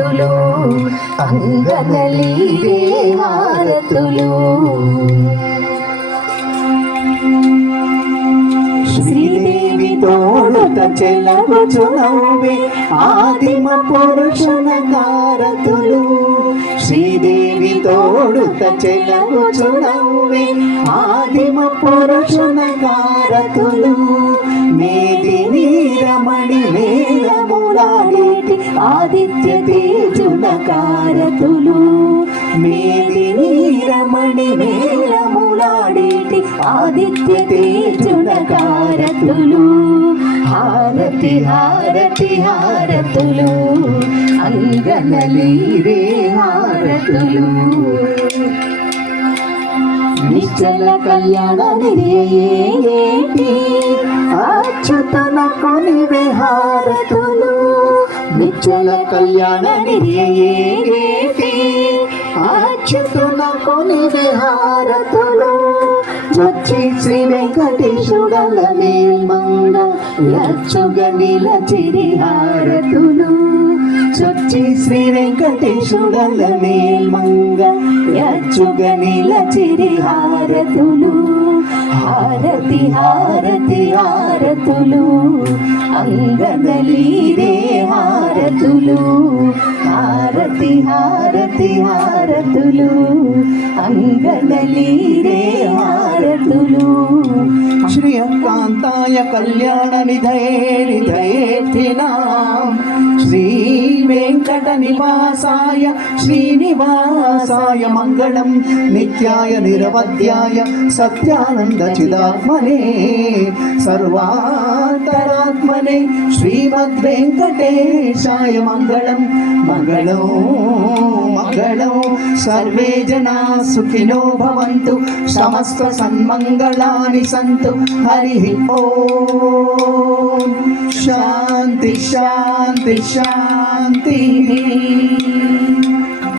హారతులు అంగనలి హారతులు శ్రీదేవి తోడుత చెల్లగుచునవ్వే ఆదిమ పురుషుల కారతులు శ్రీదేవి తోడుత చెల్లవచునవే ఆదిమ పురుషుల కారతులు ఆదిత్య తేజుల కారతులు మేదిని రమణి మేళములాడేటి ఆదిత్య తేజుల కారతులు హారతి హారతి హారతులు అంగనలీరే హారతులు. నిశ్చల కళ్యాణ నిరేటి అచ్యుతన కొని విహారతులు ఉజ్వల కళ్యాణ నిరేటి కొని విహారతులు వచ్చి శ్రీ వెంకటేశ్వరుల మేల్మంగ లచ్చుగ నిలచిరి హారతులు చొచ్చి శ్రీ వెంకటేశ్వరుల మేల్మంగ యచ్చుగ నిలచిరి హారతులు హారతి హారతి హారతులు అంగదలీరే హారతులు హారతి హారతి హారతులు. అంగదలీరే హారతులు प्रान्ताय कल्याणनिधये हृदयेऽर्थिनां श्रीवेङ्कटनिवासाय श्रीनिवासाय मङ्गलं नित्याय निरवध्याय सत्यानन्दचिदात्मने सर्वान्तरात्मने श्रीमद्वेङ्कटेशाय मङ्गलं मङ्गलो సర్వాంతరాత్మనే శ్రీమద్ వెంకటేశాయ మంగళం మంగళం మంగళం సర్వే జనా సుఖినో భవంతు సమస్త సన్మంగళాని